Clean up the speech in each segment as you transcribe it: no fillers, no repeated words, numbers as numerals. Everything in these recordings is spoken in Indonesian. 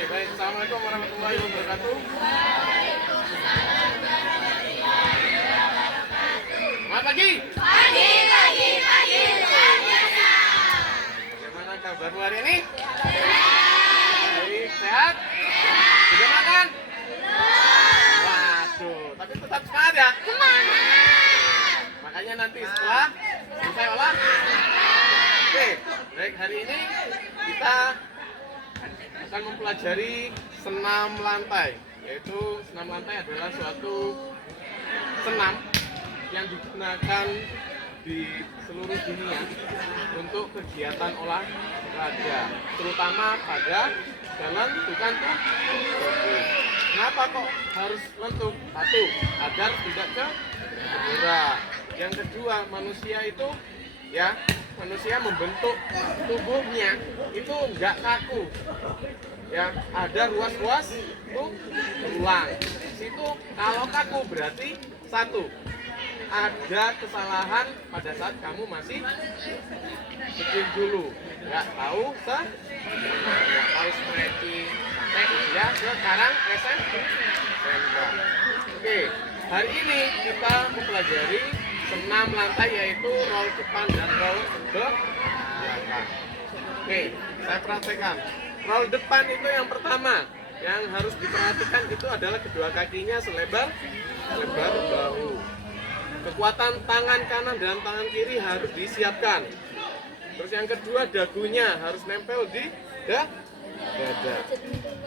Oke, baik. Assalamualaikum warahmatullahi wabarakatuh. Selamat pagi. Pagi. Bagaimana kabarmu hari ini? Baik, sehat? Sudah makan? Waduh, tapi tetap semangat ya? Makanya nanti setelah selesai olah. Oke, baik, hari ini kita akan mempelajari senam lantai. Yaitu senam lantai adalah suatu senam yang digunakan di seluruh dunia untuk kegiatan olahraga, terutama pada jalan bukan tubuh. Kenapa kok harus lentuk? Satu, agar tidak cedera. Yang kedua, manusia membentuk tubuhnya itu enggak kaku. Ya, ada ruas-ruas tulang. Situ kalau kaku berarti satu, ada kesalahan pada saat kamu masih kecil dulu, nggak tahu stretching sampai usia sekarang SMP. Oke, hari ini kita mempelajari senam lantai yaitu roll depan dan roll ke belakang. Oke, saya praktekkan. Roll depan itu yang pertama yang harus diperhatikan itu adalah kedua kakinya selebar bahu. Kekuatan tangan kanan dan tangan kiri harus disiapkan. Terus yang kedua, dagunya harus nempel di dada.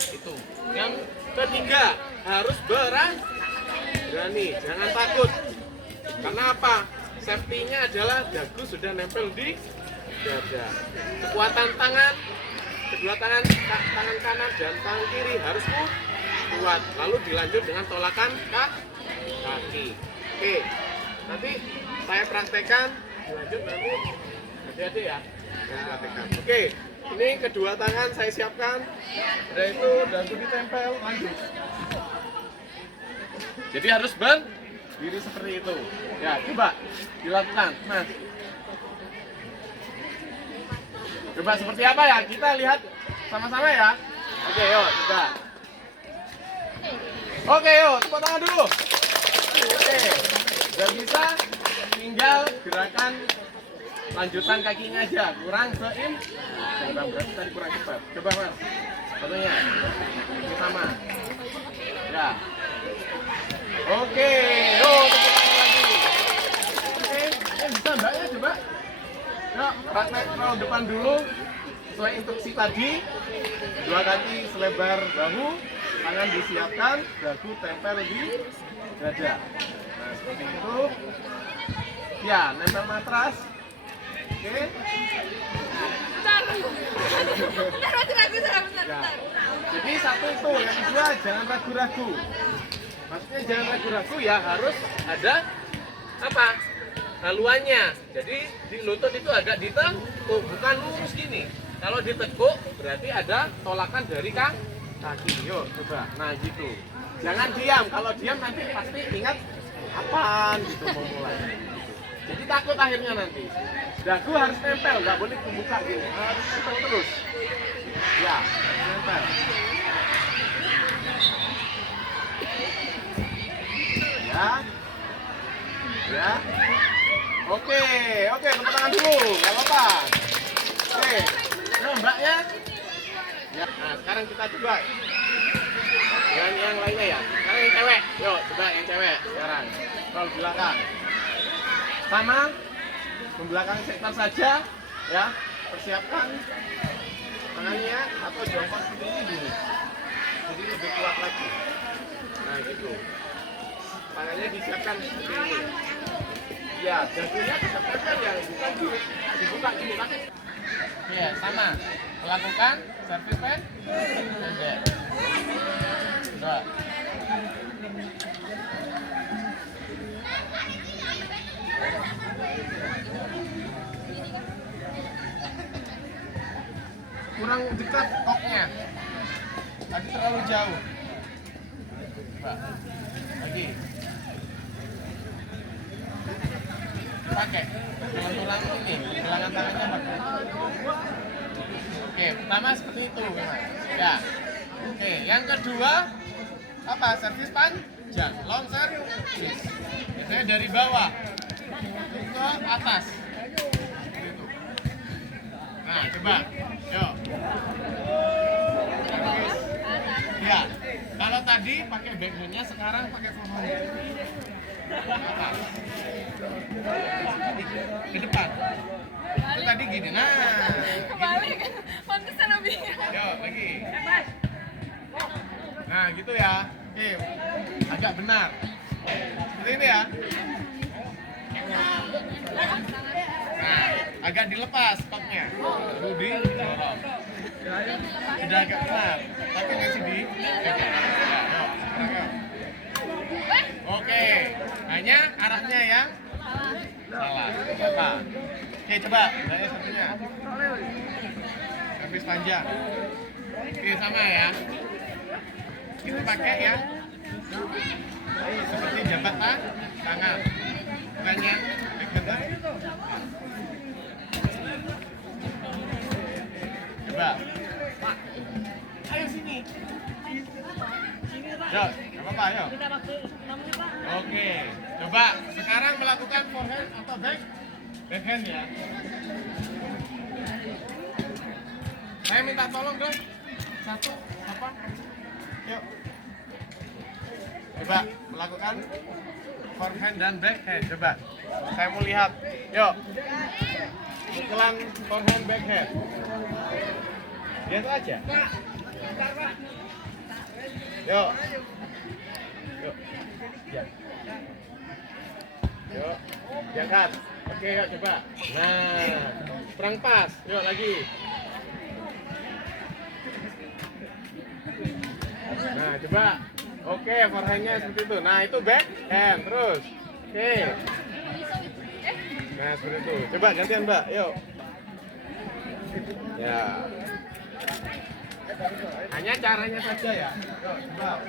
Itu. Yang ketiga, harus berani, jangan takut. Karena apa? Safety-nya adalah dagu sudah nempel di dada. Kekuatan tangan, kedua tangan kanan dan tangan kiri harus kuat. Lalu dilanjut dengan tolakan kaki. Oke. Nanti saya praktekkan, dilanjut nanti adik-adik ya. Saya praktekkan. Oke, ini kedua tangan saya siapkan. Udah itu, dagu ditempel, lanjut. Jadi harus berdiri seperti itu. Ya, coba dilakukan. Nah, coba seperti apa ya? Kita lihat sama-sama ya. Oke, yuk, coba. Oke, yuk, tepuk tangan dulu. Oke. Udah bisa, tinggal gerakan lanjutan kakinya aja, kurang berarti tadi kurang cepat. Coba mas, satunya ini sama ya. Oke, yuk tepuk tangan lagi. Oke, bisa mbaknya coba. Yuk, praktek roll depan dulu sesuai instruksi tadi. Dua kaki selebar bahu, tangan disiapkan, dagu tempel di dada. Nah, seperti itu. Ya, nempel matras. Oke. Bentar. Ya. Jadi satu itu, yang kedua jangan ragu-ragu. Maksudnya jangan ragu-ragu ya, harus ada apa? Haluannya. Jadi di lutut itu agak ditekuk, bukan lurus gini. Kalau ditekuk berarti ada tolakan dari kaki. Yuk, coba. Nah, gitu. Jangan diam. Kalau diam nanti pasti ingat apaan gitu mau mulai. Jadi takut akhirnya nanti. Dagu harus nempel, nggak boleh kebuka gini. Harus nempel terus. Ya, nempel. Ya. Oke, tepuk tangan dulu, nggak apa-apa. Oke, nah mbaknya. Ya, nah sekarang kita coba. Yang lainnya ya. Sekarang yang cewek. Yuk, coba yang cewek sekarang. Roll belakang. Sama. Membelakang sektor saja. Ya. Persiapkan tangannya atau jongkok seperti ini dulu. Jadi lebih kuat lagi. Nah, gitu. Tangannya disiapkan seperti ini. Ya, dagunya tetap tempel ya, bukan dibuka gini tapi. Ya, sama. Melakukan service pen. Oke. Coba. Kurang dekat koknya. Tadi terlalu jauh. Coba. Lagi. Pakai tulang ini, tulangan tangannya pakai. Oke, pertama seperti itu, ya. Oke, yang kedua apa? Servis panjang, long service. Biasanya dari bawah ke atas. Gitu. Nah, coba, yuk. Servis. Ya, kalau tadi pakai backhandnya, sekarang pakai forehandnya. Atas. Ke depan. Itu tadi gini, nah. Kebalik. Pantesan lebih. Yuk, lagi. Nah, gitu ya. Oke, agak benar. Seperti ini ya. Nah, agak dilepas stoknya. Rudi dorong. Sudah agak benar. Tapi masih di. Oke, hanya arahnya yang salah. Apa? Oke, coba. Saya satunya. Servis panjang. Oke, sama ya. Kita pakai ya seperti jabat tangan, bukan yang dekat. Coba, ayo sini. Yuk, nggak apa-apa, yuk. Oke, coba sekarang melakukan forehand atau backhand ya. Saya minta tolong dong, satu apa? Yuk. Coba melakukan forehand dan backhand. Coba. Saya mau lihat. Yuk. Pukulan forehand backhand. Lihat aja. Yuk. Yuk. Ya. Yuk. Diangkat. Oke, yuk coba. Nah, kurang pas. Yuk lagi. Nah, coba. Oke, forehandnya seperti itu. Nah, itu backhand terus. Oke. Nah, seperti itu. Coba gantian, Mbak. Yuk. Ya. Hanya caranya saja ya. Yuk, coba.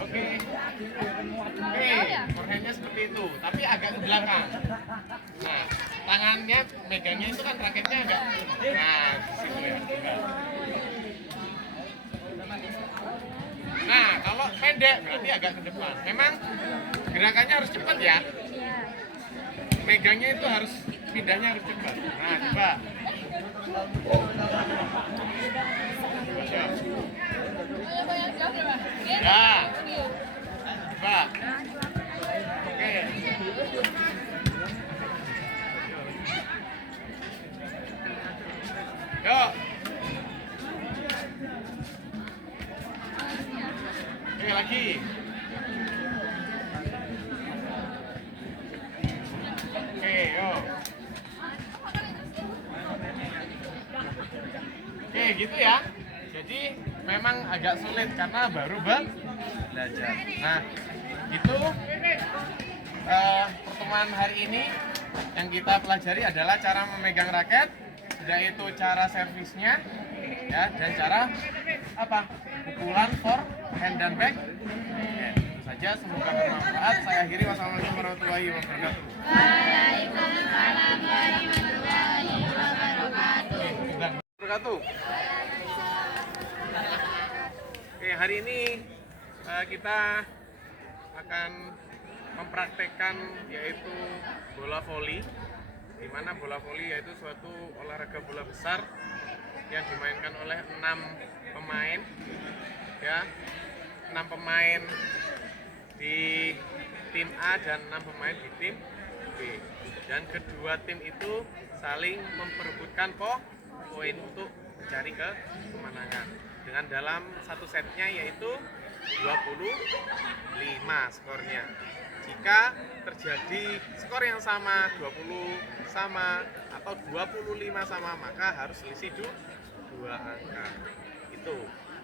Oke. Oke, forehandnya seperti itu, tapi agak ke belakang. Nah, tangannya megangnya itu kan raketnya agak. Nah, situ ya. Nah, kalau pendek berarti agak ke depan. Memang gerakannya harus cepat ya. Megangnya itu harus pindahnya harus cepat. Nah, coba. Ya. Coba. Oke. Yuk. Oke, lagi. Oke, yuk. Oke, gitu ya. Jadi memang agak sulit karena baru belajar. Nah, itu pertemuan hari ini yang kita pelajari adalah cara memegang raket, sudah itu cara servisnya, ya, dan cara apa? Pukulan forehand dan back. Ya, itu saja. Semoga bermanfaat. Saya akhiri. Wassalamualaikum warahmatullahi wabarakatuh. Waalaikumsalam warahmatullahi wabarakatuh. Oke, hari ini kita akan mempraktekkan yaitu bola voli, di mana bola voli yaitu suatu olahraga bola besar yang dimainkan oleh 6 pemain, ya, 6 pemain di tim A dan 6 pemain di tim B, dan kedua tim itu saling memperebutkan poin untuk mencari kemenangan dengan dalam satu setnya yaitu 25 skornya. Jika terjadi skor yang sama, 20 sama atau 25 sama, maka harus selisih 2 angka. Itu.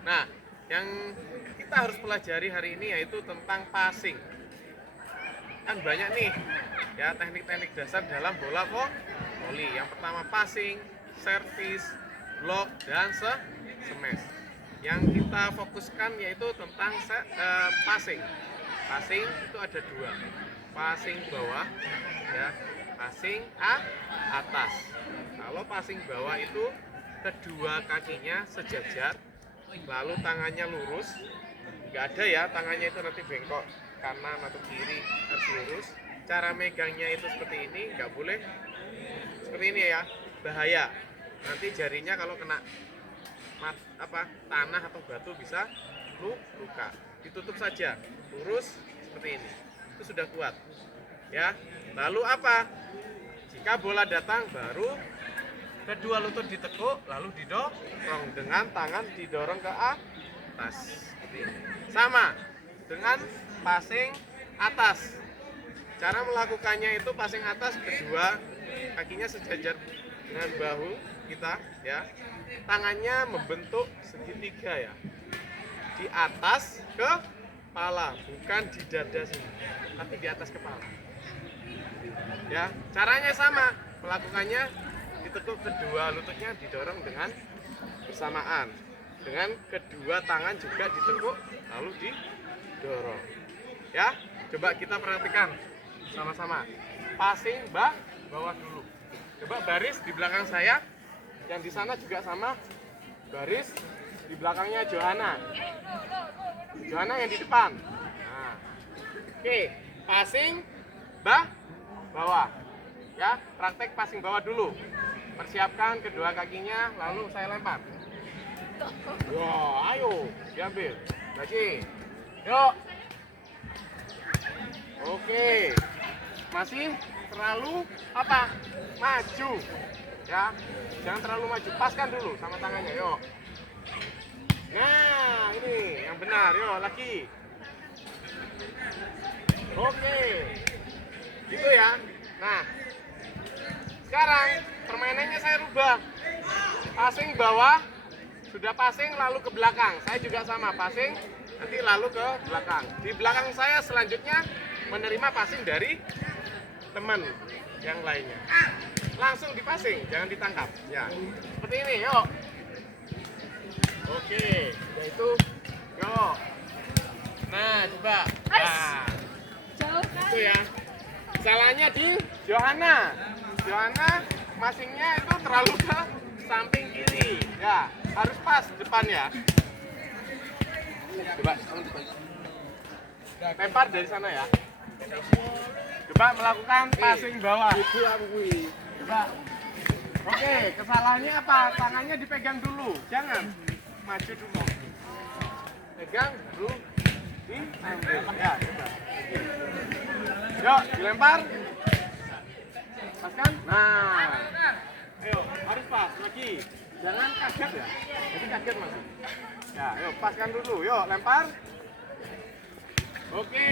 Nah, yang kita harus pelajari hari ini yaitu tentang passing. Kan banyak nih ya teknik-teknik dasar dalam bola voli. Yang pertama passing, service, block, dan smash. Yang kita fokuskan yaitu tentang passing. Passing itu ada 2, passing bawah, ya, passing atas. Kalau passing bawah itu kedua kakinya sejajar, lalu tangannya lurus. Nggak ada ya tangannya itu nanti bengkok kanan atau kiri, harus lurus. Cara megangnya itu seperti ini, nggak boleh seperti ini ya, bahaya. Nanti jarinya kalau kena tanah atau batu bisa luka. Ditutup saja, lurus seperti ini. Itu sudah kuat. Ya. Lalu apa? Jika bola datang baru kedua lutut ditekuk, lalu didorong dengan tangan didorong ke atas. Seperti ini. Sama dengan passing atas. Cara melakukannya itu passing atas, kedua kakinya sejajar dengan bahu kita ya. Tangannya membentuk segitiga ya. Di atas kepala, bukan di dada sini, tapi di atas kepala. Ya, caranya sama. Melakukannya ditekuk kedua lututnya didorong dengan bersamaan. Dengan kedua tangan juga ditekuk lalu didorong. Ya, coba kita perhatikan sama-sama. Passing bawah dulu. Coba baris di belakang saya. Yang di sana juga sama. Baris di belakangnya Johanna. Johanna yang di depan. Nah. Oke, passing bawah. Ya, praktek passing bawah dulu. Persiapkan kedua kakinya, lalu saya lempar. Wah, ayo, diambil. Lagi. Yuk. Oke. Masih terlalu maju. Ya. Jangan terlalu maju. Paskan dulu sama tangannya, yuk. Nah, ini yang benar. Yuk, lagi. Oke. Gitu ya. Nah, sekarang permainannya saya rubah. Passing bawah, sudah passing lalu ke belakang. Saya juga sama, passing nanti lalu ke belakang. Di belakang saya selanjutnya menerima passing dari teman yang lainnya. Langsung dipassing, jangan ditangkap. Ya, seperti ini, yuk. Oke, yaitu yuk. Nah, coba. Nah, Jauh kan? itu ya. Salahnya di Johanna. Johanna passingnya itu terlalu ke samping kiri. Ya, harus pas depan ya. Coba kamu depan. Lempar dari sana ya. Coba melakukan passing bawah. Coba. Oke, kesalahannya apa? Tangannya dipegang dulu. Jangan maju dulu. Pegang dulu. Diambil. Ya, coba. Yuk, dilempar. Paskan. Nah. Ayo, harus pas lagi. Jangan kaget ya. Jadi kaget masih. Ya, yuk paskan dulu. Yuk, lempar. Oke.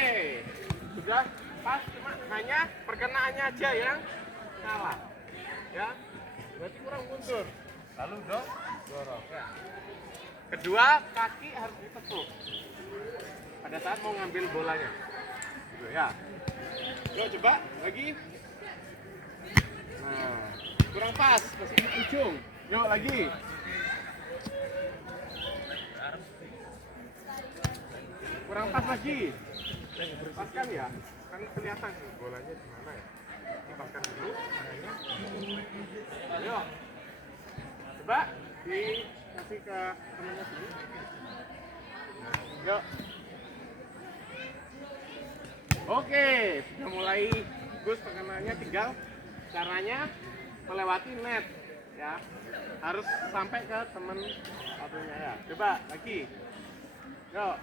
Sudah pas, cuma hanya perkenaannya aja yang salah. Ya. Berarti kurang mundur. Lalu dorong. Ya. Kedua, kaki harus ditekuk. Pada saat mau ngambil bolanya. Gitu ya. Yuk coba lagi. Nah, kurang pas, masih di ujung. Yuk lagi. Kurang pas lagi. Paskan ya. Kan kelihatan sih bolanya di mana ya. Dipaskan dulu. Yuk. Coba dikasih ke temennya sini. Yuk. Oke, sudah mulai bagus perkenalannya, tinggal caranya melewati net ya. Harus sampai ke teman satunya ya. Coba lagi. Yuk.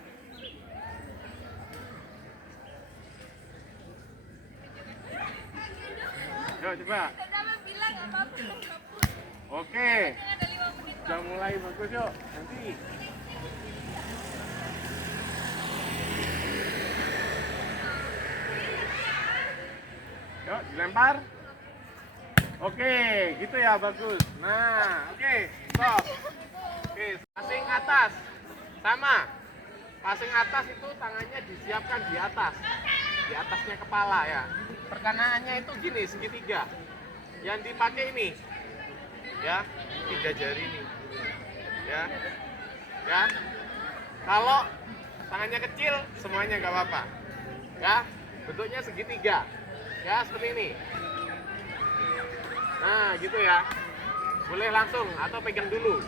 Yuk coba. Bilang apa-apa. Oke. Ada 5 menit. Sudah mulai bagus yuk. Nanti. Yuk, dilempar. Oke, gitu ya, bagus. Nah, oke, stop. Oke, passing atas. Sama. Passing atas itu tangannya disiapkan di atas. Di atasnya kepala ya. Perkenaannya itu gini, segitiga. Yang dipakai ini. Ya, 3 jari ini. Ya. Ya. Kalau tangannya kecil, semuanya nggak apa-apa. Ya, bentuknya segitiga. Ya, seperti ini. Nah, gitu ya. boleh langsung atau pegang dulu.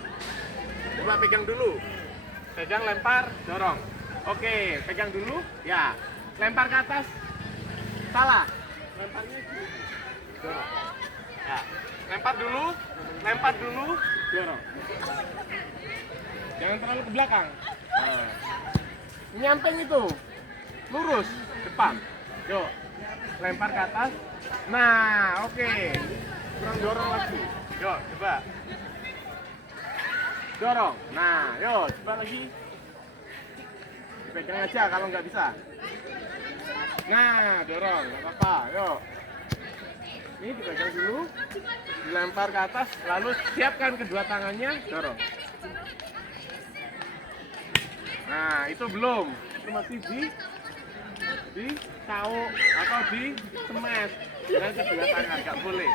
Coba pegang dulu. Pegang, lempar, dorong. Oke, pegang dulu. Ya, lempar ke atas. Salah. Lemparnya gini. Dorong. Ya, lempar dulu, dorong. Jangan terlalu ke belakang. Nah. Nyamping itu. Lurus, depan. Yuk, lempar ke atas. Nah, oke. Kurang dorong lagi. Yuk, coba. Dorong. Nah, yuk, coba lagi. Dipegang aja kalau nggak bisa. Nah, dorong, nggak apa-apa. Yuk. Ini dipegang dulu, dilempar ke atas, lalu siapkan kedua tangannya, dorong. Nah, itu belum. Itu masih di cauk atau di smash dengan kedua tangan, nggak boleh.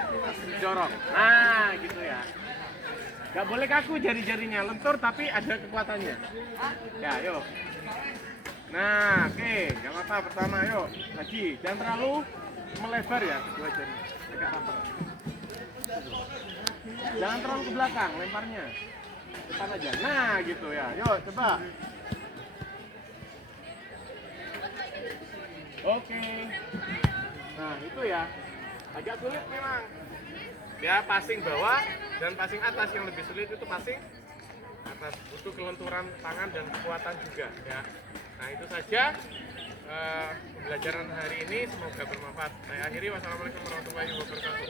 Dorong. Nah, gitu ya. Nggak boleh kaku jari-jarinya, lentur tapi ada kekuatannya. Ya, yuk. Nah, oke, nggak apa-apa. Pertama, yuk. Lagi, jangan terlalu melebar ya kedua jari. Tegak rapat. Jangan terlalu ke belakang, lemparnya. Depan aja. Nah, gitu ya. Yuk, coba. Oke. Nah, itu ya. Agak sulit memang. Ya, passing bawah dan passing atas. Yang lebih sulit itu passing atas. Butuh kelenturan tangan dan kekuatan juga ya. Nah, itu saja pembelajaran hari ini, semoga bermanfaat. Saya akhiri, wassalamualaikum warahmatullahi wabarakatuh.